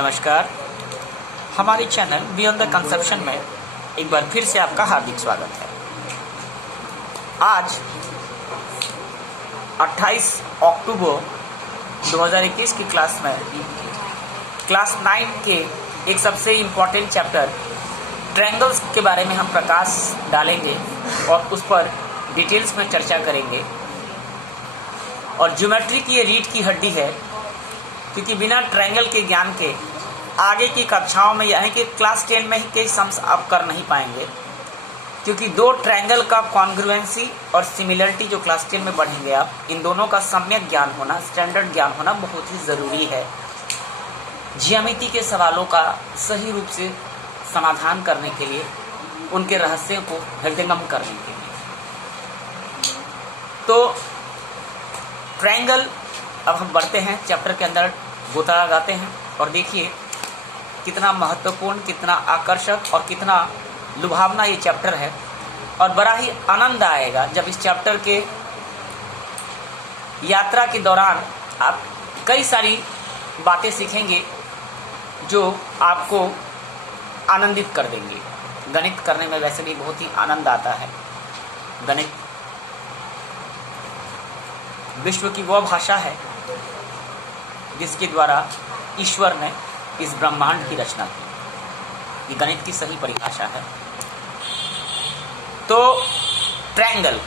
नमस्कार। हमारे channel beyond the conception में एक बार फिर से आपका हार्दिक स्वागत है। आज 28 अक्टूबर 2021 की क्लास में क्लास 9 के एक सबसे इम्पॉर्टेंट चैप्टर ट्रायंगल्स के बारे में हम प्रकाश डालेंगे और उस पर डिटेल्स में चर्चा करेंगे। और ज्योमेट्री की ये रीढ़ की हड्डी है, क्योंकि बिना ट्रायंगल के ज्ञान के आगे की कक्षाओं में यानी कि क्लास 10 में ही कई सम्स आप कर नहीं पाएंगे, क्योंकि दो ट्रायंगल का कॉन्ग्रुएंसी और सिमिलरिटी जो क्लास 10 में पढ़ेंगे आप, इन दोनों का सम्यक ज्ञान होना, स्टैंडर्ड ज्ञान होना बहुत ही ज़रूरी है ज्यामिति के सवालों का सही रूप से समाधान करने के लिए, उनके रहस्यों को हृदयंगम करने के लिए। तो ट्रायंगल, अब हम बढ़ते हैं चैप्टर के अंदर, गोता लगाते हैं और देखिए कितना महत्वपूर्ण, कितना आकर्षक और कितना लुभावना ये चैप्टर है। और बड़ा ही आनंद आएगा जब इस चैप्टर के यात्रा के दौरान आप कई सारी बातें सीखेंगे जो आपको आनंदित कर देंगे। गणित करने में वैसे भी बहुत ही आनंद आता है। गणित विश्व की वह भाषा है जिसके द्वारा ईश्वर ने इस ब्रह्मांड की रचना की। ये गणित की सही परिभाषा है। तो ट्रायंगल,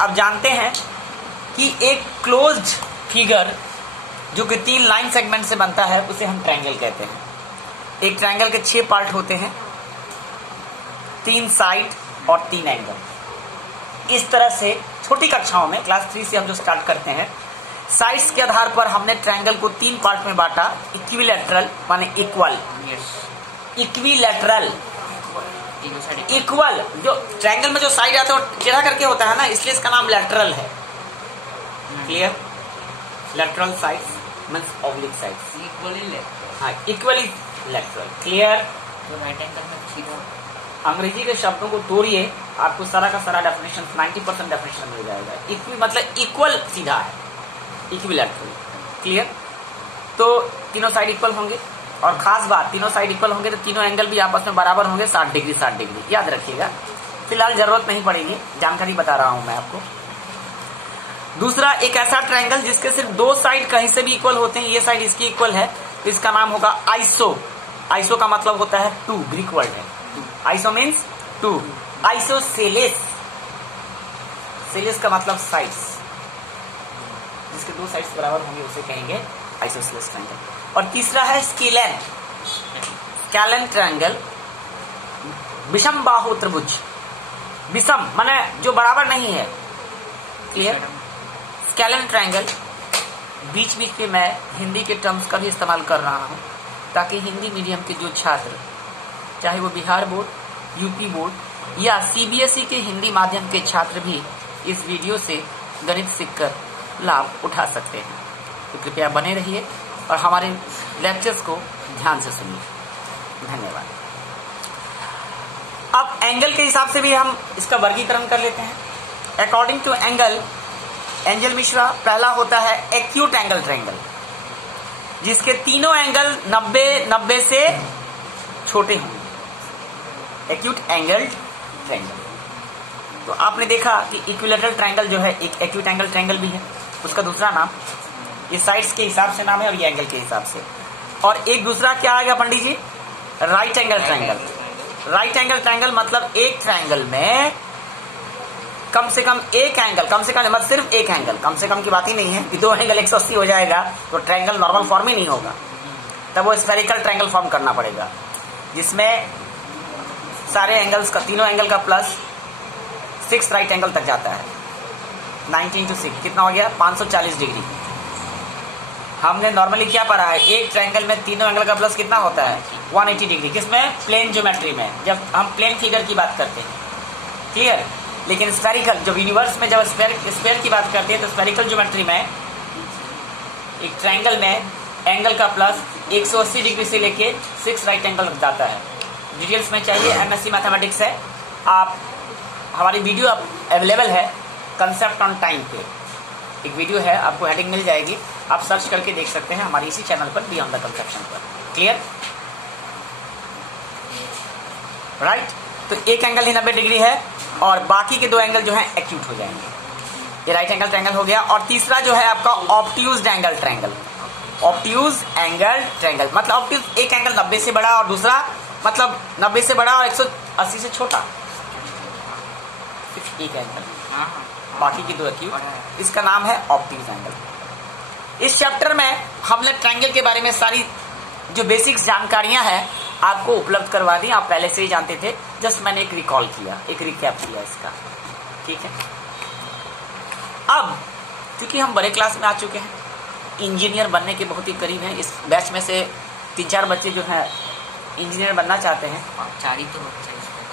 अब जानते हैं कि एक क्लोज्ड फिगर जो कि 3 लाइन सेगमेंट से बनता है उसे हम ट्रायंगल कहते हैं। एक ट्रायंगल के 6 पार्ट होते हैं, 3 साइड और 3 एंगल। इस तरह से छोटी कक्षाओं में क्लास 3 से हम जो स्टार्ट करते हैं, साइड्स के आधार पर हमने ट्रायंगल को 3 पार्ट में बांटा। इक्विलैटरल माने इक्वल, इक्विलैटरल इक्वल, जो ट्रायंगल में जो साइड आता है वो टेढ़ा करके होता है ना, इसलिए इसका नाम लैटरल है। Clear? Lateral sides means oblique sides, equally lateral. Clear? तो राइट एंगल में सीधा अंग्रेजी के शब्दों को तोड़िए, आपको सारा का सारा डेफिनेशन 90% डेफिनेशन मिल जाएगा। इक्वी मतलब इक्वल, सीधा है, इक्विलैटरल। क्लियर? तो तीनों साइड इक्वल होंगे और खास बात, तीनों साइड इक्वल होंगे तो तीनों एंगल भी आपस में बराबर होंगे, 60 डिग्री 60 डिग्री। याद रखिएगा, फिलहाल जरूरत नहीं पड़ेगी, जानकारी बता रहा हूं मैं आपको। दूसरा, एक ऐसा ट्रायंगल जिसके सिर्फ 2 साइड कहीं से भी इक्वल होते हैं, ये साइड इसकी इक्वल है, इसका नाम होगा आइसो। आइसो का मतलब होता है 2, ग्रीक वर्ड है। Iso means 2। आइसोसेलेस, सेलेस का मतलब साइड्स, जिसके 2 साइड्स बराबर होंगे उसे कहेंगे आइसोसेलेस ट्रायंगल। और तीसरा है स्केलन, स्केलन ट्रायंगल, विषम बाहु त्रिभुज। विषम माने जो बराबर नहीं है। क्लियर? स्केलन ट्रायंगल, बीच बीच में मैं हिंदी के टर्म्स का भी इस्तेमाल कर रहा हूं ताकि हिंदी मीडियम के जो छात्र, चाहे वो बिहार बोर्ड, यूपी बोर्ड या सीबीएसई के हिंदी माध्यम के छात्र भी इस वीडियो से गणित सीखकर लाभ उठा सकते हैं। तो कृपया बने रहिए और हमारे लेक्चर्स को ध्यान से सुनिए। धन्यवाद। अब एंगल के हिसाब से भी हम इसका वर्गीकरण कर लेते हैं। According to Engel, Angel Mishra, पहला होता है एक्यूट एंगल ट्रायंगल, जिसके तीनों एंगल 90 से छोटे होंगे। Acute angle triangle. तो आपने देखा कि इक्विलैटरल ट्रायंगल जो है एक एक्यूट एंगल ट्रायंगल भी है, उसका दूसरा नाम ये साइड्स के हिसाब से नाम है और ये एंगल के हिसाब से। और एक दूसरा क्या आएगा पंडित जी? Right angle triangle. Right angle triangle मतलब एक ट्रायंगल में कम से कम एक एंगल, कम से कम मतलब सिर्फ एक एंगल, कम से कम की बात ही नहीं है कि 2 एंगल 180 हो जाएगा तो ट्रायंगल नॉर्मल फॉर्म ही नहीं होगा, तब वो स्फेरिकल ट्रायंगल फॉर्म करना पड़ेगा, जिसमें सारे एंगल्स का, तीनों एंगल का प्लस 6 राइट एंगल तक जाता है। 19 to 6 कितना हो गया? 540 डिग्री। हमने नॉर्मली क्या पढ़ा है, एक ट्रायंगल में तीनों एंगल का प्लस कितना होता है? 180 डिग्री। किसमें? प्लेन ज्योमेट्री में, जब हम प्लेन फिगर की बात करते हैं। क्लियर? लेकिन स्फेरिकल, जब यूनिवर्स में जब स्फेयर की बात करते हैं तो स्फेरिकल ज्योमेट्री में एक ट्रायंगल में एंगल का प्लस 180 डिग्री से लेके 6 राइट एंगल तक जाता है। डिटेल्स में चाहिए, एमएससी मैथमेटिक्स है, आप हमारी वीडियो अवेलेबल है कंसेप्ट ऑन टाइम पे, एक वीडियो है, आपको हेडिंग मिल जाएगी, आप सर्च करके देख सकते हैं हमारी इसी चैनल पर बियॉन्ड द कंसेप्शन पर। Clear, right. तो एक एंगल ही 90 डिग्री है और बाकी के दो एंगल जो है एक्यूट हो जाएंगे। ये राइट एंगल ट्रायंगल हो गया। और तीसरा जो है आपका obtuse angle triangle. Obtuse angle triangle मतलब ऑब्ट्यूज, एक एंगल 90 से बड़ा और दूसरा मतलब 90 से बड़ा और 180 से छोटा, सिर्फ एक एंगल, बाकी की दो एक्यूट। इसका नाम है ऑब्ट्यूज एंगल। इस चैप्टर में हमने ट्रायंगल के बारे में सारी जो बेसिक्स जानकारियां हैं आपको उपलब्ध करवा दी। आप पहले से ही जानते थे, जस्ट मैंने एक रिकॉल किया, एक रिकैप किया इसका, ठीक है। अब क्योंकि हम बड़े क्लास में आ चुके हैं, इंजीनियर बनने के बहुत ही करीब हैं, इस बैच में से 3-4 बच्चे जो हैं इंजीनियर बनना चाहते हैं। 4 ही तो बच्चे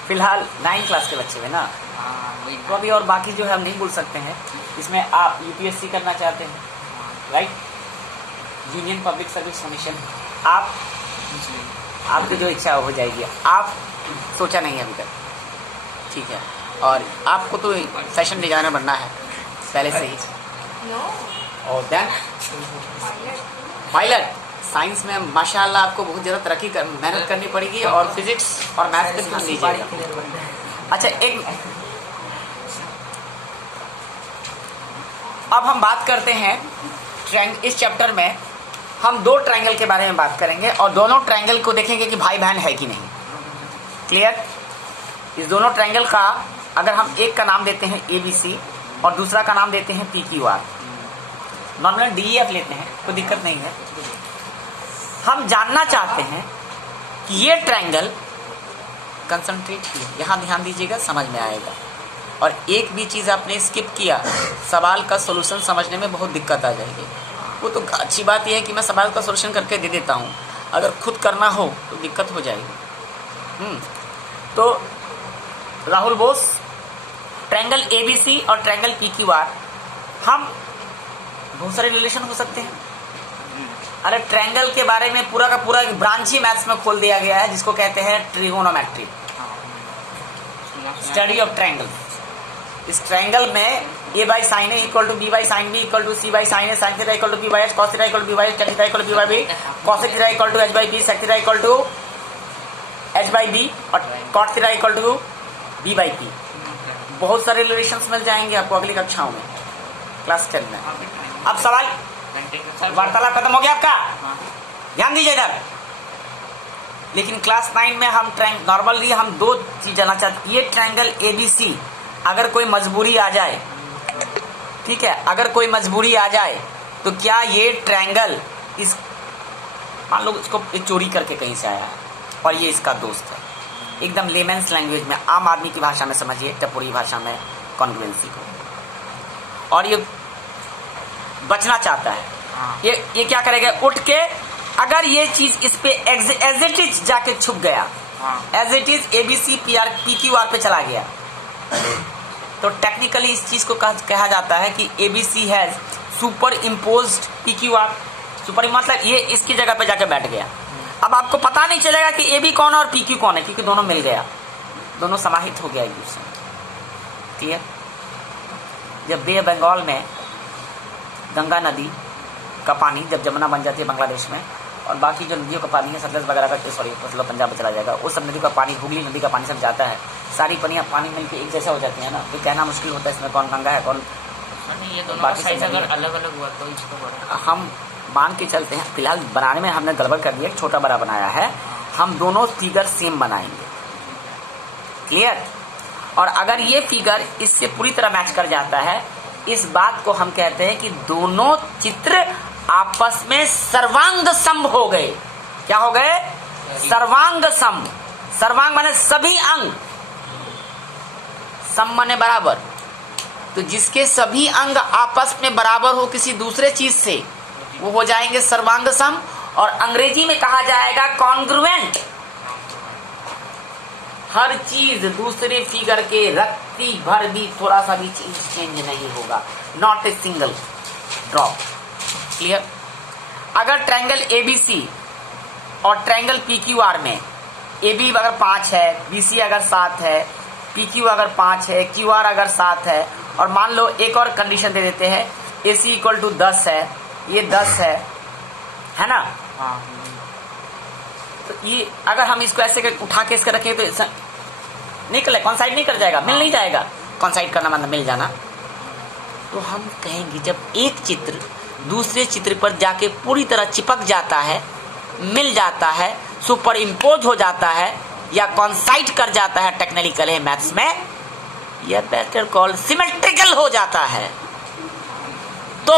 फिलहाल 9 क्लास के बच्चे हैं ना, तो अभी और बाकी जो है हम नहीं बोल सकते हैं। इसमें आप यूपीएससी करना चाहते हैं, right, union public service commission, आप आपकी जो इच्छा हो जाएगी। आप सोचा नहीं है अभी तक, ठीक है। और आपको तो फैशन डिजाइनर बनना है पहले से ही, और देन पायलट। साइंस में माशाल्लाह आपको बहुत ज़्यादा तरक्की मेहनत करनी पड़ेगी और फिजिक्स और मैथ्स पे ध्यान दीजिएगा। अच्छा, एक अब हम बात करते हैं इस चैप्टर में हम 2 ट्रायंगल के बारे में बात करेंगे और दोनों ट्रायंगल को देखेंगे कि भाई बहन है कि नहीं। क्लियर। इस दोनों ट्रायंगल का अगर हम एक का नाम देते हैं ABC और दूसरा का नाम देते हैं PQR, नॉर्मल DEF लेते हैं, कोई दिक्कत नहीं है। हम जानना चाहते हैं कि ये ट्रायंगल कंसंट्रेट ही, यहाँ ध्यान दीजिएगा, समझ में आएगा। और एक भी चीज़ आपने स्किप किया, सवाल का सॉल्यूशन समझने में बहुत दिक्कत आ जाएगी। वो तो अच्छी बात यह है कि मैं सवाल का सॉल्यूशन करके दे देता हूँ, अगर खुद करना हो तो दिक्कत हो जाएगी। तो राहुल बोस, ट्रायंगल ABC और ट्रायंगल PQR, हम बहुत सारे रिलेशन हो सकते हैं। अरे ट्रायंगल के बारे में पूरा का पूरा ब्रांच ही मैथ्स में खोल दिया गया है, जिसको कहते हैं ट्रिगोनोमेट्री, स्टडी ऑफ ट्रायंगल। इस ट्रायंगल में A by sine A equal to B by sine B equal to C by sine A, sine theta equal to P by H, cos theta equal to B by H, tan theta equal to P by B, cos theta equal to H by B, sec theta equal to H by B और cot theta equal to B by P। बहुत सारे relations मिल जाएंगे आपको अगली कक्षाओं में, class 10 में। अब सवाल वार्तालाप खत्म हो गया आपका, ध्यान दीजिए इधर। लेकिन क्लास 9 में हम नॉर्मली हम 2 चीज जानना चाहते हैं। ये ट्रायंगल ABC अगर कोई मजबूरी आ जाए, ठीक है, अगर कोई मजबूरी आ जाए तो क्या ये ट्रायंगल, इस मान लो इसको चोरी करके कहीं से आया है और ये इसका दोस्त है, एकदम लेमेंस लैंग्वेज में, आम आदमी की भाषा में समझिए, टपोरी भाषा में, कॉन्ग्रुएंसी को, और ये बचना चाहता है, ये क्या करेगा, उठ के अगर ये चीज इस पे एज इट इज जाके छुप गया, as it is ABC PQR पे चला गया, तो टेक्निकली इस चीज को कहा जाता है कि ABC has super imposed PQR। Super मतलब ये इसकी जगह पे जाके बैठ गया। अब आपको पता नहीं चलेगा कि AB कौन है और PQ कौन है, क्योंकि दोनों मिल गया, दोनों समाहित हो गया एक दूसरे में। क्लियर। जब बे बंगाल में गंगा नदी का पानी जब जमुना बन जाती है बांग्लादेश में, और बाकी जो नदियों का पानी है सतलज वगैरह का, सॉरी मतलब पंजाब में चला जाएगा, उस सब नदी का पानी, हुगली नदी का पानी सब जाता है, सारी पनियाँ पानी मिलकर एक जैसा हो जाती है ना, तो कहना मुश्किल होता है इसमें कौन गंगा है कौन ये दोनों का साइज अगर अलग अलग हुआ तो इसको बड़ा हम मान के चलते हैं। फिलहाल बनाने में हमने गड़बड़ कर दिया, छोटा बड़ा बनाया है, हम दोनों फिगर सेम बनाएंगे। क्लियर। और अगर ये फिगर इससे पूरी तरह मैच कर जाता है, इस बात को हम कहते हैं कि दोनों चित्र आपस में सर्वांग सम हो गए। क्या हो गए? सर्वांग सम। सर्वांग माने सभी अंग, सम माने बराबर, तो जिसके सभी अंग आपस में बराबर हो किसी दूसरे चीज से, वो हो जाएंगे सर्वांग सम, और अंग्रेजी में कहा जाएगा कॉन्ग्रुएंट। हर चीज दूसरे फिगर के रत्ती भर भी थोड़ा सा भी चीज चेंज नहीं होगा, not a single drop. Clear. अगर ट्रायंगल ABC और ट्रायंगल PQR में AB अगर 5 है, BC अगर 7 है, PQ अगर 5 है, QR अगर 7 है, और मान लो एक और कंडीशन दे देते हैं, AC इक्वल टू 10 है, ये 10 है ना, तो ये अगर हम इसको ऐसे उठा के इसका रखें तो निकले कॉन्साइड नहीं कर जाएगा, मिल नहीं जाएगा। कॉन्साइड करना मतलब मिल जाना। तो हम कहेंगे जब एक चित्र दूसरे चित्र पर जाके पूरी तरह चिपक जाता है, मिल जाता है, सुपर इम्पोज हो जाता है या कॉन्साइड कर जाता है, टेक्निकल है मैथ्स में, यह बेटर कॉल सिमेट्रिकल हो जाता है। तो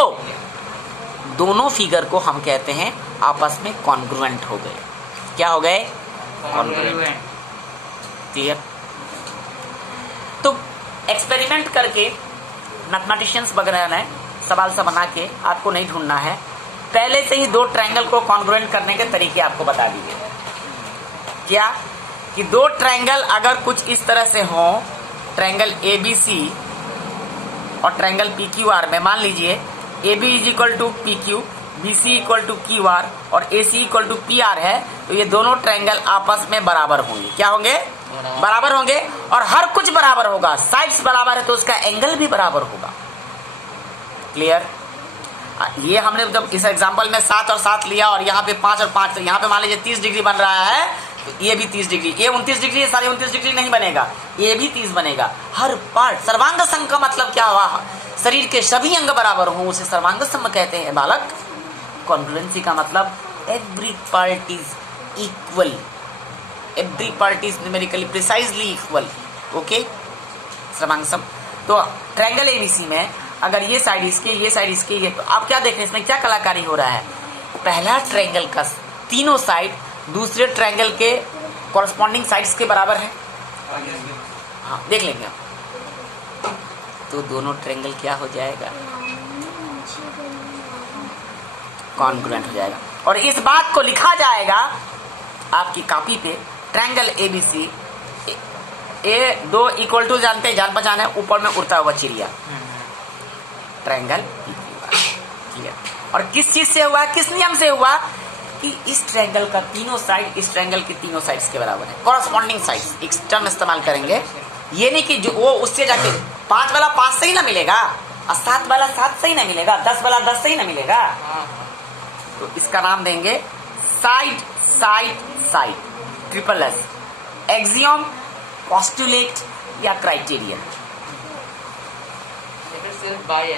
दोनों फिगर को हम कहते हैं आपस में कॉन्ग्रुएंट हो गए। क्या हो गए? कॉन्ग्रुएंट। क्लियर? तो एक्सपेरिमेंट करके मैथमेटिशियंस वगैरह ने सवाल सा बना के आपको नहीं ढूंढना है, पहले से ही दो ट्रायंगल को कॉन्ग्रुएंट करने के तरीके आपको बता दिए। क्या कि दो ट्रायंगल अगर कुछ इस तरह से हो, ट्रायंगल ABC और ट्रायंगल PQR में, मान लीजिए AB is equal to PQ, BC equal to QR और AC इक्वल टू PR है, तो ये दोनों ट्रायंगल आपस में बराबर होंगे। क्या होंगे? बराबर होंगे। और हर कुछ बराबर होगा, साइड्स बराबर है तो उसका एंगल भी बराबर होगा। क्लियर? ये हमने जब इस एग्जांपल में 7 और 7 लिया और यहाँ पे 5 और 5, तो यहाँ पे मान लीजिए 30 डिग्री बन रहा है, तो ये भी 30 डिग्री, ये 29 डिग्री, सारे 29 डिग्री नहीं बनेगा, ये भी 30 बनेगा। हर पार्ट सर्वांग सम का मतलब क्या हुआ? शरीर के सभी अंग बराबर हों, उसे सर्वांग सम कहते हैं बालक। कॉन्ग्रुएंसी का मतलब every part is equal, every part is numerically precisely equal. Okay, सर्वांग सम। तो ट्रायंगल ABC में अगर ये साइड इसके, ये साइड इसके, ये, तो आप क्या देख रहे हैं इसमें क्या कलाकारी हो रहा है? पहला ट्रायंगल का तीनों साइड दूसरे ट्रायंगल के कॉरस्पॉन्डिंग साइड्स के बराबर है। हाँ, देख लेंगे आप। तो दोनों ट्रायंगल क्या हो जाएगा? कॉन्ग्रुएंट हो जाएगा। और इस बात को लिखा जाएगा आपकी कॉपी पे, triangle ABC A2 equal to, जानते हैं, जान पहचान है, ऊपर में उड़ता हुआ चिड़िया, ट्रायंगल क्लियर। और किस चीज से हुआ, किस नियम से हुआ? कि इस ट्रायंगल का तीनों साइड इस ट्रायंगल के तीनों साइड्स के बराबर है, कॉरस्पॉन्डिंग साइड्स। एक टर्म इस्तेमाल करेंगे, ये नहीं कि जो वो उससे जाके 5 वाला 5 से ही ना मिलेगा और 7 वाला 7 से ही ना मिलेगा, 10 वाला 10 से ही ना मिलेगा। तो इसका नाम देंगे side side side, triple S, axiom, postulate या क्राइटेरियन। बाई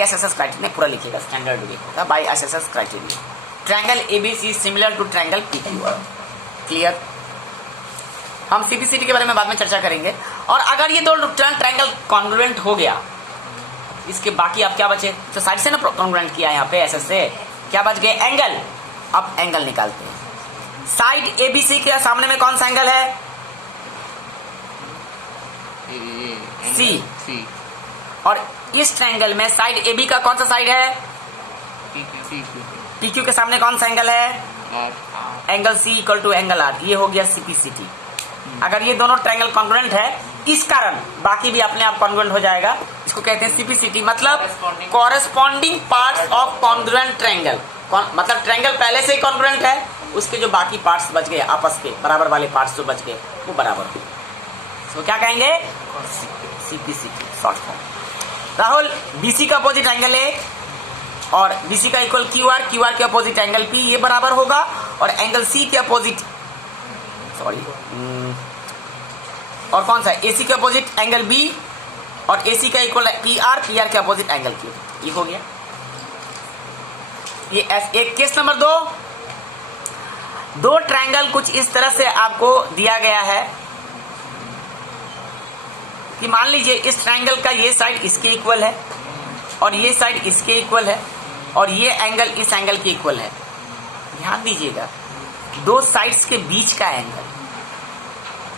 SSS क्राइटेरियन नहीं, पूरा लिखिएगा, स्टैंडर्ड लिखिएगा, by SSS criterion. Triangle ABC similar to triangle PQR। Clear? हम CPCT के बारे में बाद में चर्चा करेंगे। और अगर ये दो ट्रायंगल कॉन्ग्रुएंट हो गया, इसके बाकी आप क्या बचे? तो साइड से ना कॉन्ग्रुएंट किया यहाँ पे SS से, क्या बच गए? एंगल। अब एंगल निकालते हैं। साइड ABC के सामने में कौन सा एंगल है? C। और इस ट्रायंगल में साइड AB का कौन सा साइड है? PQ के सामने कौन सा एंगल है? Angle C equal to angle R। ये हो गया CPCT। अगर ये दोनों ट्रायंगल कॉन्ग्रुएंट है, इस कारण बाकी भी अपने आप कॉन्ग्रुएंट हो जाएगा। इसको कहते हैं CPCT, मतलब corresponding parts of congruent triangle. मतलब ट्रायंगल पहले से ही कॉन्ग्रुएंट है, उसके जो बाकी पार्ट्स बच गए आपस के बराबर वाले पार्ट्स जो बच गए वो बराबर हो। तो क्या कहेंगे? CPCT short form. Rahul, BC का अपोजिट एंगल A और BC का इक्वल QR, QR के अपोजिट एंगल P, ये बराबर होगा। और एंगल C के अपोजिट, सॉरी, और कौन सा? AC के अपोजिट एंगल B और AC का इक्वल PR, PR के अपोजिट एंगल Q। ये हो गया। ये एक केस नंबर 2, दो ट्रायंगल कुछ इस तरह से आपको दिया गया है कि मान लीजिए इस ट्रायंगल का ये साइड इसके इक्वल है और ये साइड इसके इक्वल है और ये एंगल इस एंगल के इक्वल है। ध्यान दीजिएगा, दो साइड्स के बीच का एंगल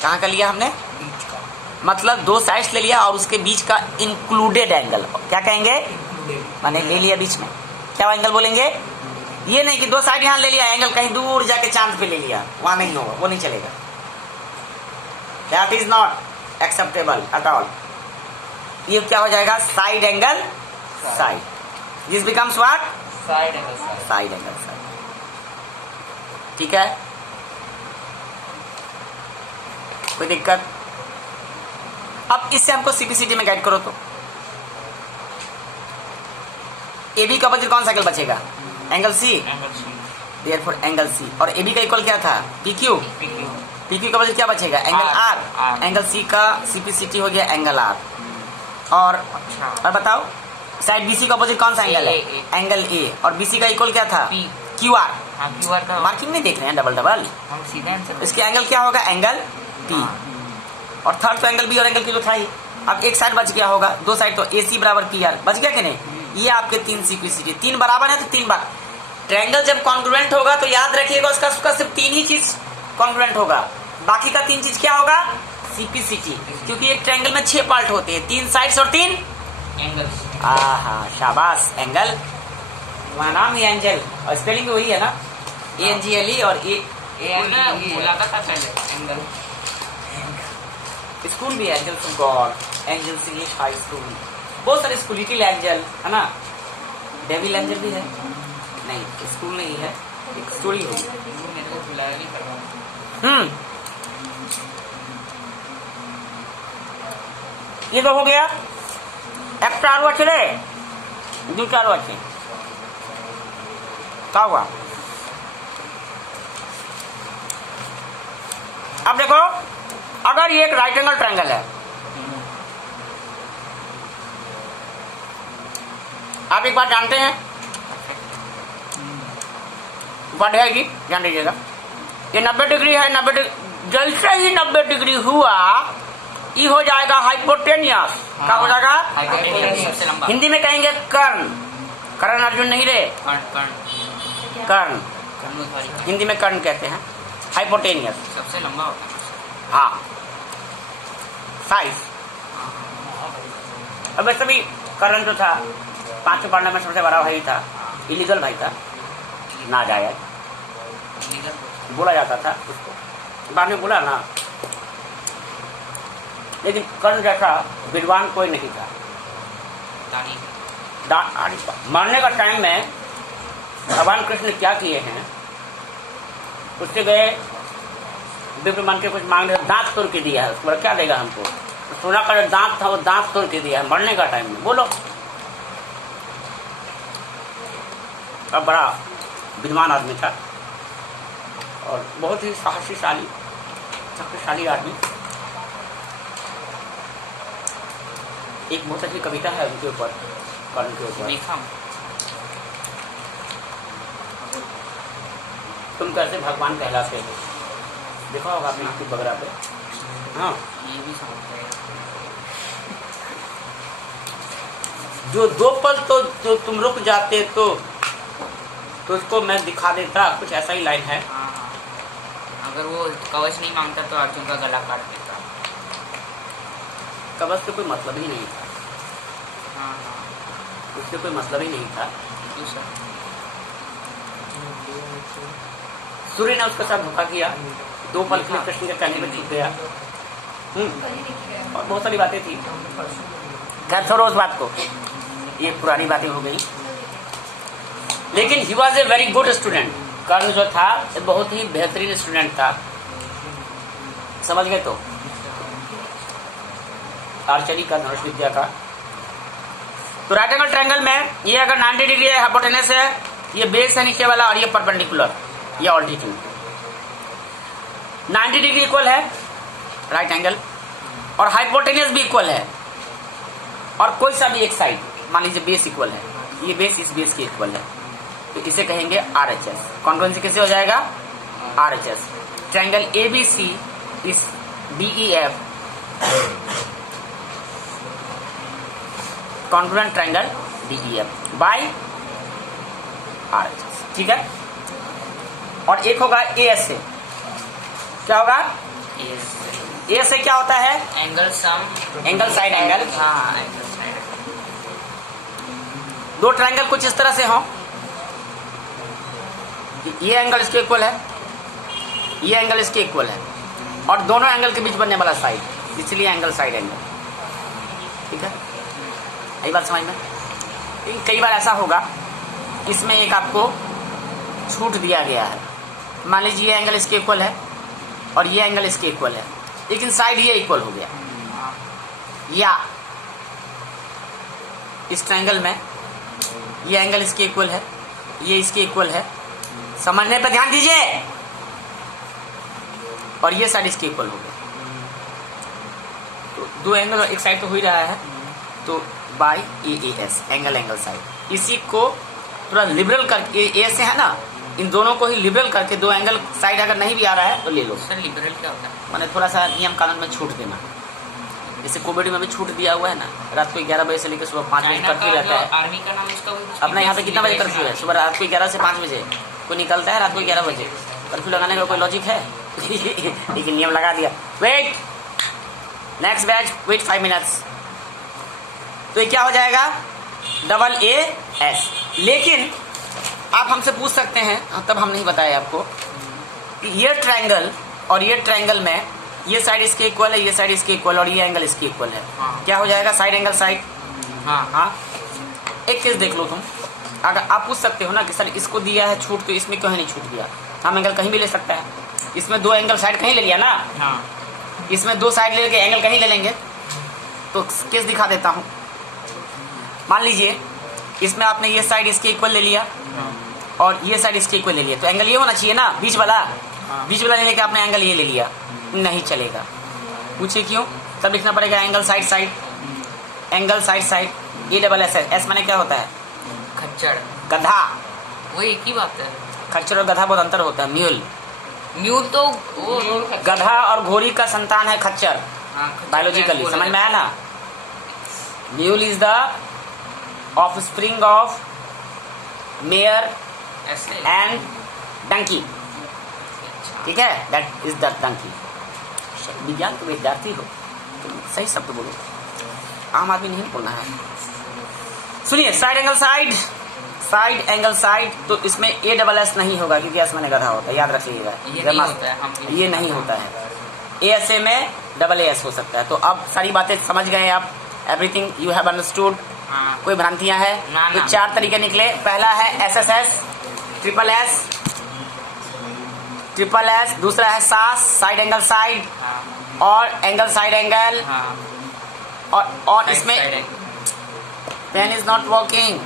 कहाँ का लिया हमने? बीच का, मतलब दो साइड्स ले लिया और उसके बीच का इंक्लूडेड एंगल क्या कहेंगे? मैंने ले लिया बीच में, क्या एंगल बोलेंगे? ये नहीं कि दो साइड यहाँ ले लिया, एंगल कहीं दूर जाके चांद पे ले लिया, वहां नहीं होगा, वो नहीं चलेगा। That is not acceptable at all. ये क्या हो जाएगा? Side angle side. This becomes what? Side angle side. Side angle side. ठीक है, कोई दिक्कत? अब इससे हमको CPCT में गाइड करो तो AB का अपोजिट कौन सा एंगल बचेगा? Angle C। Therefore angle C, और ए बी का इक्वल क्या था पी क्यू, पी क्यू का वजह क्या बचेगा एंगल आर, एंगल सी का CPCT हो गया एंगल आर। और बताओ साइड BC का अपोजिट कौन सा एंगल है, एंगल ए, और BC का इक्वल क्या था QR, मार्किंग नहीं देख रहे हैं डबल डबल, हम सीधे आंसर इसके एंगल क्या होगा एंगल P, और थर्ड तो एंगल B और एंगल Q तो था ही। अब एक साइड बच गया होगा, दो साइड तो AC बराबर PR बच गया कि नहीं, ये आपके 3 CPCT, 3 बराबर है तो 3 बार ट्रायंगल जब कॉन्ग्रुएंट होगा तो याद रखिएगा उसका सिर्फ 3 ही चीज कॉन्ग्रुएंट होगा, बाकी का 3 चीज क्या होगा CPCT, क्योंकि एक ट्रायंगल में 6 पार्ट होते हैं, 3 साइड्स और 3 एंगल्स। शाबाश, एंगल वहाँ नाम ही एंजल, और स्पेलिंग भी वही है ना ANGLE, और एंगल स्कूल भी है angels of God, angels English high school, बहुत सारे स्कूल, लिटिल एंजल है ना, डेविल एंजल भी है, नहीं स्कूल नहीं है, एक स्टोरी होगी। मेरे को बुलाया नहीं करवा। ये तो हो गया, एक चार बचे रे, दो चार बचे, क्या हुआ? अब देखो अगर ये एक राइट एंगल ट्रायंगल है, आप एक बात जानते हैं, बात है कि जान लीजिएगा, ये 90 डिग्री है, 90 डिग्री, जैसे ही 90 डिग्री हुआ ये हो जाएगा हाइपोटेनियस, क्या हो जाएगा सबसे लंबा, हिंदी में कहेंगे कर्ण, कर्ण अर्जुन नहीं रे, कर्ण, हिंदी में कर्ण कहते हैं, हाइपोटेनियस सबसे लंबा होता है। हाँ साइज। अब वैसे भी कर्ण जो था 5 पांडव में सबसे बड़ा भाई था, इलीगल भाई था, नाजायज बोला जाता था उसको, बाद में बोला ना, लेकिन कर्ण जैसा विद्वान कोई नहीं था। मरने का टाइम में भगवान कृष्ण क्या किए हैं, उससे गए विप्र मन के कुछ मांग रहे, दांत तोड़ के दिया है, उसको क्या देगा हमको, सोना का जो दांत था वो दांत तोड़ के दिया है मरने का टाइम में, बोलो। अब बड़ा विद्वान आदमी था और बहुत ही साहसीशाली शक्तिशाली आदमी। एक बहुत अच्छी कविता है उनके ऊपर, कर्ण के ऊपर, तुम कैसे भगवान कहलाते हो, देखा होगा आपने यूट्यूब वगैरह पे। हाँ ये भी समझते हैं, जो 2 पल तो तुम रुक जाते तो उसको मैं दिखा देता, कुछ ऐसा ही लाइन है। अगर वो कवच नहीं मांगता तो अर्जुन का गला काट देता। कवच से कोई मतलब ही नहीं था, उससे कोई मतलब ही नहीं था। सूर्य ने उसके साथ धोखा किया, 2 पल के लिए कृष्ण के कहने में छूट गया, और बहुत सारी बातें थी, खैर छोड़ो उस बात को, ये पुरानी बातें हो गई। लेकिन he was a very good student, Karna जो था बहुत ही बेहतरीन स्टूडेंट था, समझ गए तो, आर्चरी का, धनुष विद्या का। तो राइट एंगल ट्रायंगल में ये अगर 90 डिग्री है, हाइपोटेनस है, ये बेस है नीचे वाला, और ये परपेंडिकुलर, ये ऑल्टीट्यूड, 90 डिग्री इक्वल है राइट एंगल, और हाइपोटेनस भी इक्वल है, और कोई सा भी एक साइड, मान लीजिए बेस इक्वल है, ये बेस इस बेस के इक्वल है, तो इसे कहेंगे RHS। कॉन्ग्रुएंसी कैसे हो जाएगा RHS। Triangle ABC is DEF congruent triangle DEF by RHS, ठीक है। और एक होगा AS से, क्या होगा AS से क्या होता है angle sum, angle side angle. हाँ एंगल साइड। 2 ट्रायंगल कुछ इस तरह से हो, ये एंगल इसके इक्वल है, ये एंगल इसके इक्वल है, और दोनों एंगल के बीच बनने वाला साइड, इसलिए एंगल साइड एंगल, ठीक है। यही बात समझ में। लेकिन कई बार ऐसा होगा, इसमें एक आपको छूट दिया गया है, मान लीजिए ये एंगल इसके इक्वल है और ये एंगल इसके इक्वल है, लेकिन साइड ये इक्वल हो गया, या इस ट्रायंगल में ये एंगल इसके इक्वल है, ये इसके इक्वल है, समझने पे ध्यान दीजिए। और ये साइड इसके इक्वल हो गया, तो दो एंगल एक साइड तो हो ही रहा है, तो बाई AAS एंगल साइड। इसी को थोड़ा लिबरल करके, ए से है ना, इन दोनों को ही लिबरल करके दो एंगल साइड अगर नहीं भी आ रहा है तो ले लो। सर लिबरल क्या होता है? मैंने थोड़ा सा नियम कानून में छूट देना, जैसे कोविड में भी छूट दिया हुआ है ना, रात को 11 बजे से लेकर सुबह 5 बजे कर्फ्यू रहता है। आर्मी का नाम उसका अपना यहाँ पे कितना बजे कर्फ्यू है? सुबह रात को 11 से 5 बजे कोई निकलता है, रात को 11 बजे कर्फ्यू लगाने का कोई लॉजिक है? लेकिन नियम लगा दिया। Wait, next batch, wait 5 minutes. तो ये क्या हो जाएगा? AAS। लेकिन आप हमसे पूछ सकते हैं, तब हम नहीं बताए आपको, ये ट्रायंगल और ये ट्रायंगल में ये साइड इसके इक्वल है, ये साइड इसके इक्वल और ये एंगल इसके इक्वल है। हाँ। क्या हो जाएगा? Side angle side. हाँ, एक केस देख लो तुम। अगर आप पूछ सकते हो ना कि सर इसको दिया है छूट, तो इसमें क्यों नहीं छूट दिया? हम एंगल कहीं भी ले सकता है, इसमें दो एंगल साइड कहीं ले लिया ना। हाँ। इसमें दो साइड लेके एंगल कहीं ले लेंगे। तो केस दिखा देता हूँ। मान लीजिए इसमें आपने ये साइड इसके इक्वल ले लिया और ये साइड इसके इक्वल ले लिया, तो एंगल ये होना चाहिए ना, बीच वाला। बीच वाला लेके आपने एंगल ये ले लिया, नहीं चलेगा। पूछिए क्यों? तब लिखना पड़ेगा angle side side, angle side side. ASS, S माने क्या होता है? खच्चर, गधा। वो एक ही बात है। खच्चर और गधा बहुत अंतर होता है। म्यूल, म्यूल तो वो गधा और घोड़ी का संतान है खच्चर, बायोलॉजिकली। समझ में आया ना? Mule is the offspring of mare and donkey. ठीक है, दैट इज द डंकी। विज्ञान के विद्यार्थी हो तो सही शब्द बोलो, आम आदमी नहीं बोलना है। सुनिए, side angle side, side angle side, तो इसमें ASS नहीं होगा क्योंकि एस मैंने गधा होता है, याद रखिएगा। ये नहीं होता है। ASA में AAS हो सकता है। तो अब सारी बातें समझ गए आप? Everything you have understood? कोई भ्रांतियां हैं? तो 4 तरीके निकले। पहला है SSS, ट्रिपल एस, दूसरा है SAS, साइड एंगल साइड, और एंगल साइड एंगल, और इसमें pen is not working,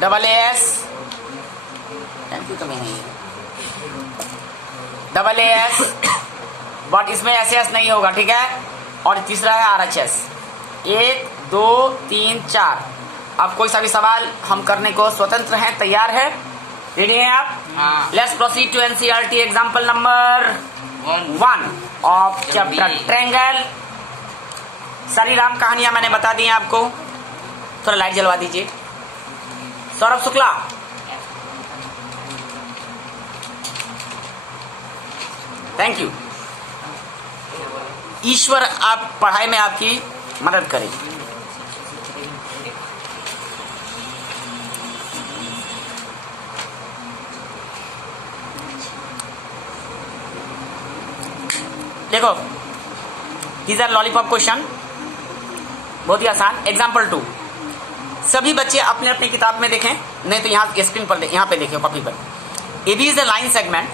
AAS, thank you तो नहीं है, AAS, बट इसमें SS नहीं होगा। ठीक है, और तीसरा है RHS। 1 2 3 4। अब कोई सा भी सवाल हम करने को स्वतंत्र हैं, तैयार है? रेडी हैं आप? Let's proceed to NCERT example number 1 of chapter triangle. सारी राम कहानियां मैंने बता दी हैं आपको। थोड़ा लाइट जलवा दीजिए। Saurabh Shukla, thank you. ईश्वर आप पढ़ाई में आपकी मदद करें। देखो, दीज आर लॉलीपॉप क्वेश्चन, बहुत ही आसान। एग्जाम्पल 2, सभी बच्चे अपने अपने किताब में देखें, नहीं तो यहाँ स्क्रीन पर यहाँ पे देखें, कॉपी पर। AB is a line segment.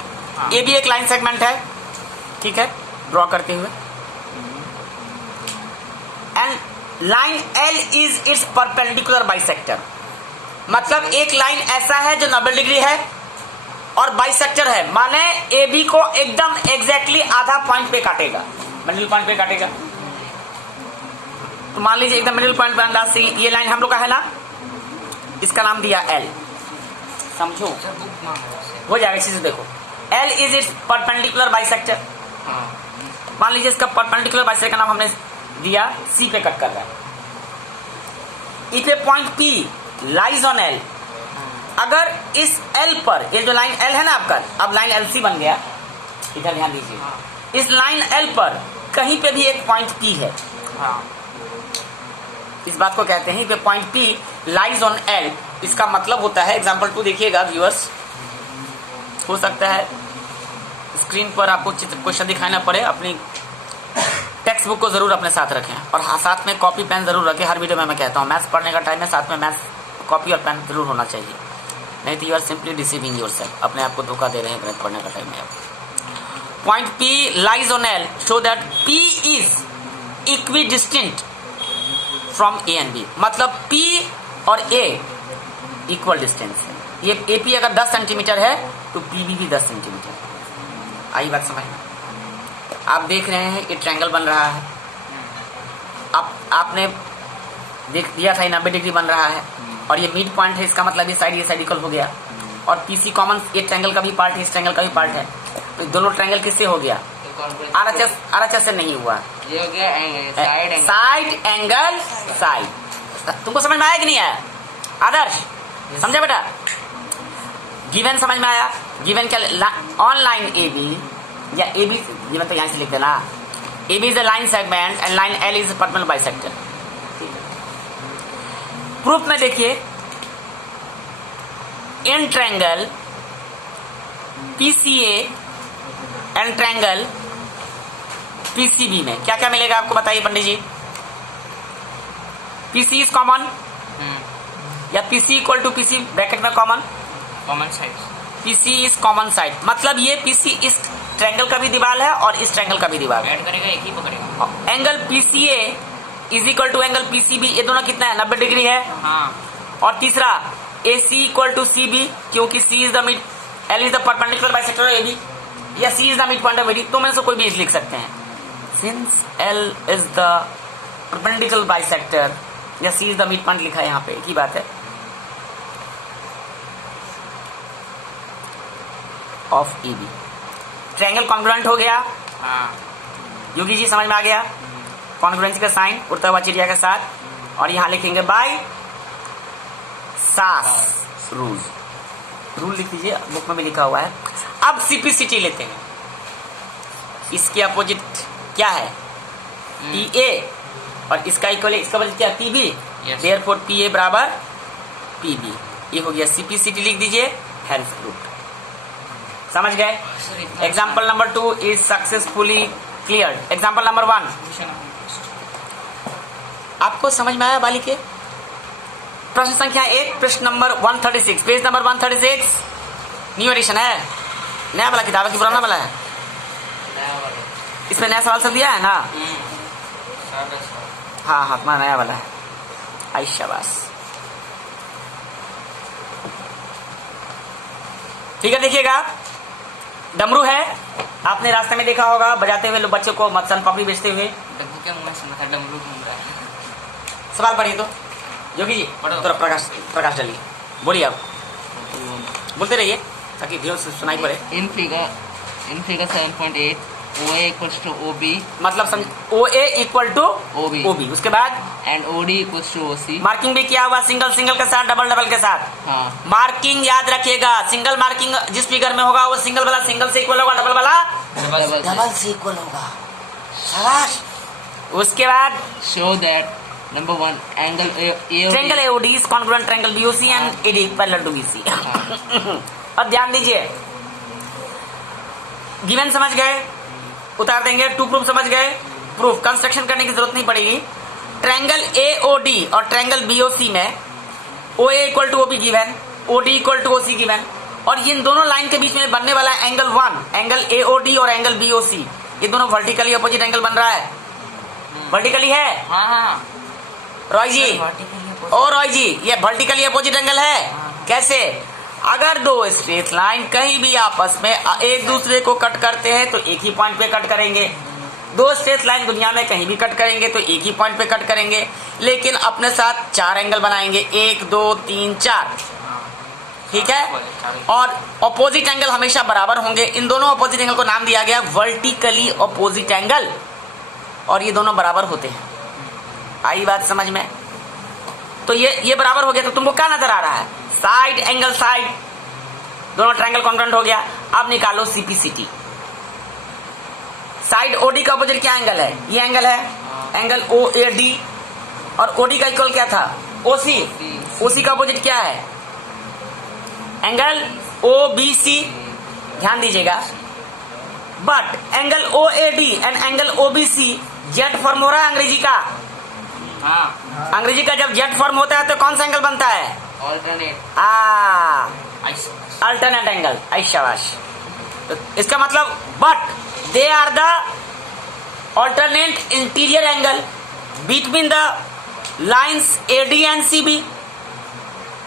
AB एक लाइन सेगमेंट है, ठीक है, ड्रॉ करते हुए। And line L is it's perpendicular bisector. मतलब एक लाइन ऐसा है जो 90 डिग्री है और बाइसेक्टर है, माने AB को एकदम एग्जैक्टली आधा पॉइंट पे काटेगा, मिडिल पॉइंट पे काटेगा। तो मान लीजिए एकदम मिडिल पॉइंट पे अंदाज से ये लाइन हम लोग का है ना, इसका नाम दिया L। समझो, हो जाएगा इसी से। देखो, L is it's perpendicular bisector. मान लीजिए इसका परपेंडिकुलर बाइसेक्टर का नाम हमने दिया C पे कट कर रहा है। If A point P lies on L, अगर इस L पर, ये जो लाइन L है ना आपका, अब लाइन LC बन गया, इधर ध्यान दीजिए। इस लाइन L पर कहीं पे भी एक पॉइंट P है, इस बात को कहते हैं कि point P lies on L। इसका मतलब होता है, एग्जांपल 2 देखिएगा व्यूअर्स, हो सकता है स्क्रीन पर आपको चित्र क्वेश्चन दिखाना पड़े, अपनी टेक्स्ट बुक को जरूर अपने साथ रखें और साथ में कॉपी पेन जरूर रखें। हर वीडियो में मैं कहता हूँ मैथ्स पढ़ने का टाइम है, साथ में मैथ्स कॉपी और पेन जरूर होना चाहिए, नहीं तो you are simply deceiving yourself, अपने आप को धोखा दे रहे हैं गणित पढ़ने का टाइम है। Point P lies on L show that P is equidistant from A and B। मतलब P और A इक्वल डिस्टेंस है, ये AP अगर 10 सेंटीमीटर है तो PB भी 10 सेंटीमीटर। आई बात समझ में? आप देख रहे हैं ये ट्रायंगल बन रहा है, आपने देख दिया था 90 डिग्री बन रहा है, और ये मिड पॉइंट है, इसका मतलब ये साइड इक्वल हो गया, और PC कॉमन ये ट्रायंगल का भी पार्ट है, इस ट्रायंगल का भी पार्ट है, तो दोनों ट्रायंगल किससे हो गया? RHS से नहीं हुआ, ये हो गया साइड एंगल साइड। तुमको समझ में आया कि नहीं आया आदर्श? समझा बेटा? गिवन समझ में आया? गिवन क्या? ऑन लाइन AB या AB गिवन तो यहाँ से लिख देना, AB is the line segment and line L is perpendicular bisector. Proof में देखिए, in triangle PCA and triangle PCB में क्या क्या मिलेगा आपको बताइए पंडित जी? PC इज कॉमन या PC equal to PC bracket में common side. PC is common side, मतलब ये PC इस ट्रायंगल का भी दीवार है और इस ट्रायंगल का भी दीवार है। ऐड करेगा एक ही पकड़ेगा। Angle PCA is equal to angle PCB, ये दोनों कितना है? 90 डिग्री है। हाँ। और तीसरा AC इक्वल टू CB, क्योंकि C is the mid, L is the perpendicular bisector of AB, या C is the mid point of AD, तो में से कोई भी लिख सकते हैं। Since L is the perpendicular bisector या C is the mid point लिखा है यहाँ पे, एक ही बात है, ऑफ AB। ट्रायंगल कॉन्ग्रुएंट हो गया। हाँ। योगी जी समझ में आ गया? कॉन्ग्रुएंसी का साइन उड़ता हुआ चिड़िया के साथ, और यहां लिखेंगे बाय सास रूल। रूल लिख लीजिए, बुक में भी लिखा हुआ है। अब CPCT लेते हैं, इसके अपोजिट क्या है? PA, और इसका इक्वल, इसका अपोजिट क्या है? PB। देयरफॉर PA बराबर PB, ये हो गया CPCT। लिख दीजिए हेल्प रूट। समझ गए? Example number 2 is successfully cleared. Example number 1 आपको समझ में आया बालिके? प्रश्न संख्या 1, प्रश्न number 136, page number 136, new edition है, नया वाला किताब है कि पुराना वाला है? इसमें नया सवाल सब दिया है ना? हाँ हाँ, तुम्हारा नया वाला है। आई शाबाश, ठीक है। देखिएगा, डमरू है, आपने रास्ते में देखा होगा बजाते हुए लोग बच्चों को मत्सन पापड़ी बेचते हुए। डब्बू क्या मुंह में सुना था, डमरू घूम रहा है। सवाल पढ़िए तो योगी जी, थोड़ा प्रकाश डालिए, बोलिए आप, बोलते रहिए ताकि ध्यान से सुनाई पड़े। In figure 7.8 OA equals to OB, मतलब समझ, OA इक्वल टू OB, उसके बाद and OD equals to OC। Marking भी किया हुआ, सिंगल सिंगल के साथ, डबल डबल के साथ। हाँ। मार्किंग याद रखिएगा, सिंगल मार्किंग जिस फिगर में होगा वो सिंगल वाला सिंगल से इक्वल होगा, डबल वाला डबल से इक्वल होगा। शाबाश। उसके बाद show that number 1 angle triangle AOD is congruent triangle BOC and AD parallel to BC। अब ध्यान दीजिए, गिवन समझ गए, उतार देंगे। टू प्रूफ समझ गए, प्रूफ कंस्ट्रक्शन करने की जरूरत नहीं पड़ेगी। ट्रायंगल AOD और ट्रायंगल BOC में OA equal to OB given, OD equal to OC given, और इन दोनों लाइन के बीच में बनने वाला एंगल 1, एंगल AOD और एंगल BOC, ये दोनों वर्टिकली अपोजिट एंगल बन रहा है। वर्टिकली है? हाँ। रॉय जी, ओ रॉय जी, ये वर्टिकली अपोजिट एंगल है। कैसे? अगर दो स्ट्रेट लाइन कहीं भी आपस में एक दूसरे को कट करते हैं तो एक ही पॉइंट पे कट करेंगे। दो स्ट्रेट लाइन दुनिया में कहीं भी कट करेंगे तो एक ही पॉइंट पे कट करेंगे, लेकिन अपने साथ 4 एंगल बनाएंगे, 1 2 3 4, ठीक है। और अपोजिट एंगल हमेशा बराबर होंगे। इन दोनों अपोजिट एंगल को नाम दिया गया वर्टिकली अपोजिट एंगल, और ये दोनों बराबर होते हैं। आई बात समझ में? तो ये बराबर हो गया, तो तुमको क्या नजर आ रहा है? साइड एंगल साइड, दोनों ट्रायंगल कॉन्ग्रुएंट हो गया। अब निकालो CPCT। साइड OD का अपोजिट क्या एंगल है? ये एंगल है, एंगल OAD, और OD का इक्वल क्या था? OC। OC का अपोजिट क्या है? Angle OBC। ध्यान दीजिएगा, but angle OAD and angle OBC Z form हो रहा है अंग्रेजी का। हाँ। अंग्रेजी का जब जेड फॉर्म होता है तो कौन सा एंगल बनता है? Alternate angle. शाबाश। तो इसका मतलब but they are the alternate interior angle between the lines AD and CB।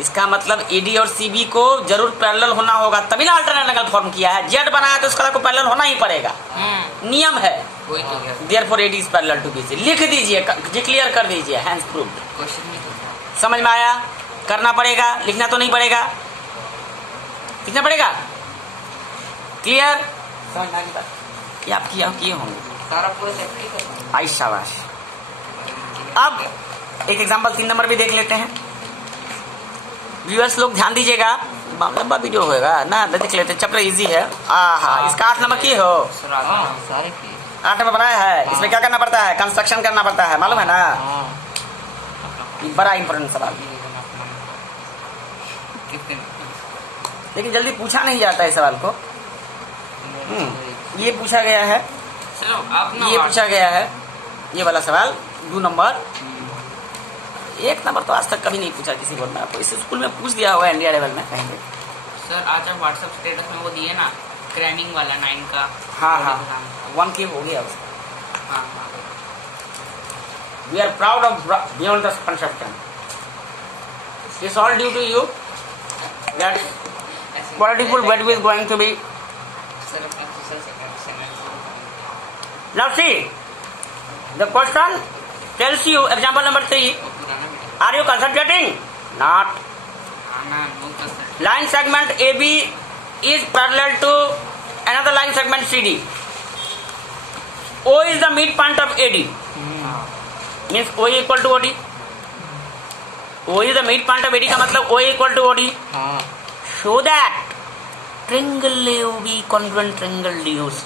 इसका मतलब एडी और सीबी को जरूर पैरेलल होना होगा, तभी ना अल्टरनेट एंगल फॉर्म किया है। जेड बनाया तो उसका को पैरेलल होना ही पड़ेगा, नियम है। वही तो गया therefore AD is parallel to BC. लिख दीजिए, डिक्लेयर कर दीजिए, हैंस प्रूव्ड। क्वेश्चन में तो था। समझ में आया? करना पड़ेगा, लिखना तो नहीं पड़ेगा, लिखना पड़ेगा। क्लियर? समझ में आ गई बात? ये आप किए होंगे सारा पूरा चैप्टर करना। आई शाबाश। अब एक एग्जांपल 3 नंबर भी देख लेते हैं। व्यूअर्स लोग ध्यान दीजिएगा, लंबा वीडियो होगा ना, देख लेते हैं। चैप्टर इजी है। इसका 8 नंबर की हो, सारे 8 नंबर बनाया है। इसमें क्या करना पड़ता है? कंस्ट्रक्शन करना पड़ता है, मालूम है ना? ये बड़ा इंपॉर्टेंट सवाल, लेकिन जल्दी पूछा नहीं जाता है सवाल को। ये पूछा गया है, चलो आप ना ये पूछा गया है, ये वाला सवाल 2 नंबर। 1 नंबर तो आज तक कभी नहीं पूछा किसी बोर्ड में। आपको इस स्कूल में पूछ दिया होगा इंडिया लेवल में कहीं पे। सर आज आप व्हाट्सएप स्टेटस में वो दिए ना क्रैमिंग वाला 9 का। हाँ 1 के हो गया उसका। हाँ We are proud of beyond the conception. It's all due to you that beautiful wedding is going to be. Sir अपना दूसरा second Now see, the question tells you, example number 3, पुराना बेटा are you concentrating? Not. ना no कर sir. Line segment AB is parallel to another line segment CD. O is the midpoint of AD. Means O equal to OD. O is the midpoint of AD का मतलब O equal to OD. Show that triangle AOB congruent triangle DOC.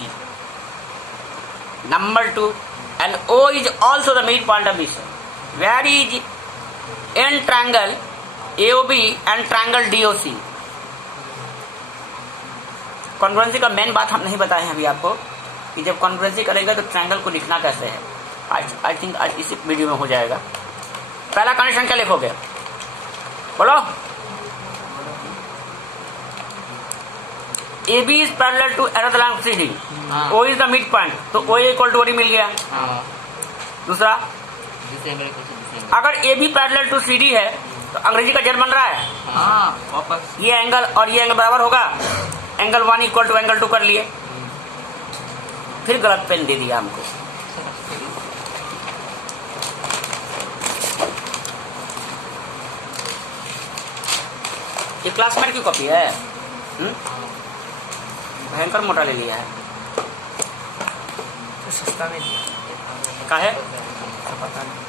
Number 2, and O is also the midpoint of BC. Where is in triangle AOB and triangle DOC? Congruency का main बात हम नहीं बताए हैं अभी आपको कि जब कॉन्ग्रुएंसी करेंगे तो ट्रायंगल को लिखना कैसे है। आई थिंक आज इसी वीडियो में हो जाएगा। पहला कंडीशन क्या लिखोगे? बोलो। AB is parallel to another line CD. O is the midpoint, तो O equal to OD मिल गया। दूसरा, अगर AB पैरेलल टू CD है तो अंग्रेजी का जेड बन रहा है। वापस ये एंगल और ये एंगल बराबर होगा। एंगल 1 इक्वल टू एंगल 2 कर लिए। फिर गलत पेन दे दिया हमको। ये क्लासमेट की कॉपी है। भयंकर मोटा ले लिया है। तो सस्ता में दिया का है? पता नहीं।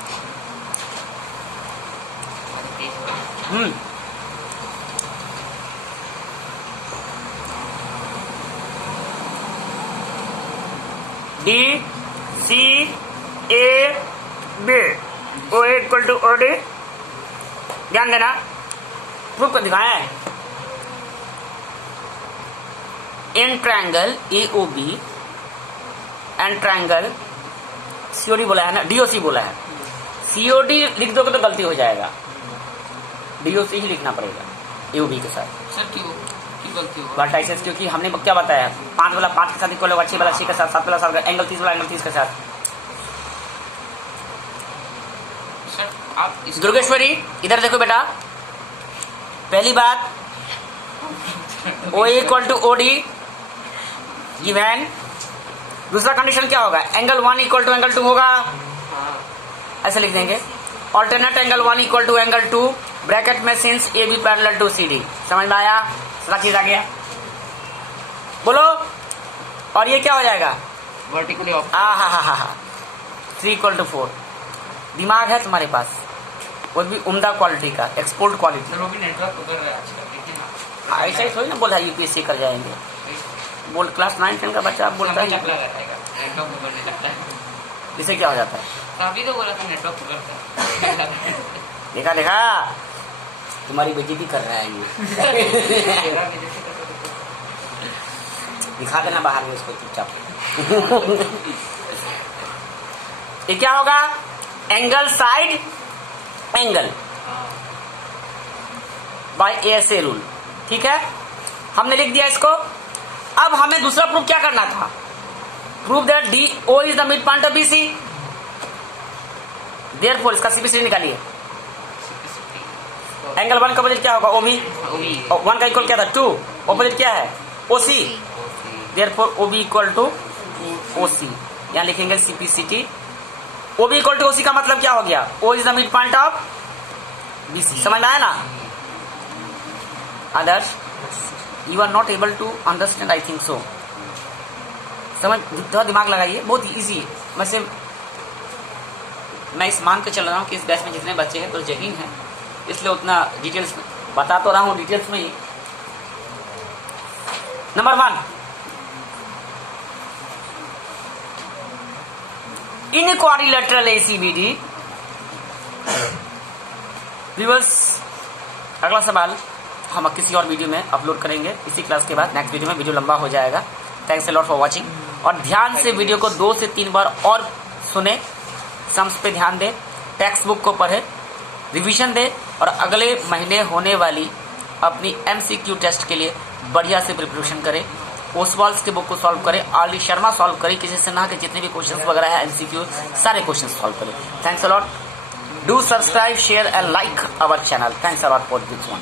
D C A B O equal to O D. ध्यान देना, प्रूफ को दिखाया है। In triangle A O B and triangle COD बोला है ना, डीओसी बोला है। सीओडी लिख दोगे तो गलती हो जाएगा, डीओसी ही लिखना पड़ेगा एओबी के साथ। सर क्यों गलती होगा? वर्टाइसेस, क्योंकि हमने क्या बताया, 5 वाला 5 के साथ इक्वल होगा, 6 वाला 6 के साथ, 7 वाला 7 का, एंगल 30 वाला एंगल 30 के साथ। सर आप दुर्गेश्वरी इधर देखो बेटा। पहली बात, O equal to OD given. दूसरा कंडीशन क्या होगा? एंगल 1 इक्वल टू एंगल 2 होगा, ऐसे लिख देंगे। Alternate angle 1 equal to angle 2 bracket में since A B parallel to C D. समझ में आया? सारा चीज आ गया। बोलो। और ये क्या हो जाएगा? Vertically of. हा 3 इक्वल टू 4। दिमाग है तुम्हारे पास, वो भी उम्दा क्वालिटी का, एक्सपोर्ट क्वालिटी। सर वो भी नेटवर्क पकड़ रहा है आजकल, देखिए ना। ऐसा ही थोड़ी ना बोला यूपीएससी कर जाएंगे। बोल क्लास 9-10 का बच्चा आप बोलता है नेटवर्क पकड़ने लगता है। इसे क्या हो जाता है? अभी तो बोला था नेटवर्क पकड़ता है। देखा देखा, तुम्हारी बेइज्जती कर रहा है ये। दिखा देना बाहर में इसको चुपचाप। ये क्या होगा? Angle side angle by ASA rule. ठीक है, हमने लिख दिया इसको। अब हमें दूसरा प्रूफ क्या करना था? Proof that D O is the mid point of BC. Therefore इसका सीपीसी निकालिए। एंगल 1 का ऑपोजिट क्या होगा? OB। ओबी 1 का इक्वल क्या था? 2। ऑपोजिट क्या है? OC। Therefore OB equal to OC। यहाँ लिखेंगे CPCT। OB equal to OC का मतलब क्या हो गया? O is the mid point of BC। समझ में आया ना? Adarsh, you are not able to understand, I think so. समझ, थोड़ा दिमाग लगाइए, बहुत इजी है। वैसे मैं इस मान के चल रहा हूँ कि इस बैच में जितने बच्चे हैं तो चेकिंग है, इसलिए उतना डिटेल्स में बता तो रहा हूँ, डिटेल्स में ही। Number 1, in quadrilateral ACBD। Viewers, अगला सवाल हम किसी और वीडियो में अपलोड करेंगे इसी क्लास के बाद। नेक्स्ट वीडियो में, वीडियो लंबा हो जाएगा। Thanks a lot for watching. और ध्यान से वीडियो को 2 से 3 बार और सुने, सम्स पे ध्यान दें, टेक्स्ट बुक को पढ़े, रिवीजन दें और अगले महीने होने वाली अपनी MCQ टेस्ट के लिए बढ़िया से प्रिपरेशन करें। ओसवाल्स के बुक को सॉल्व करें, आरडी शर्मा सॉल्व करें, किसी से ना के जितने भी क्वेश्चंस वगैरह है MCQ सारे क्वेश्चन सॉल्व करें। Thanks a lot. Do subscribe, share and like our channel. Thanks a lot for this one.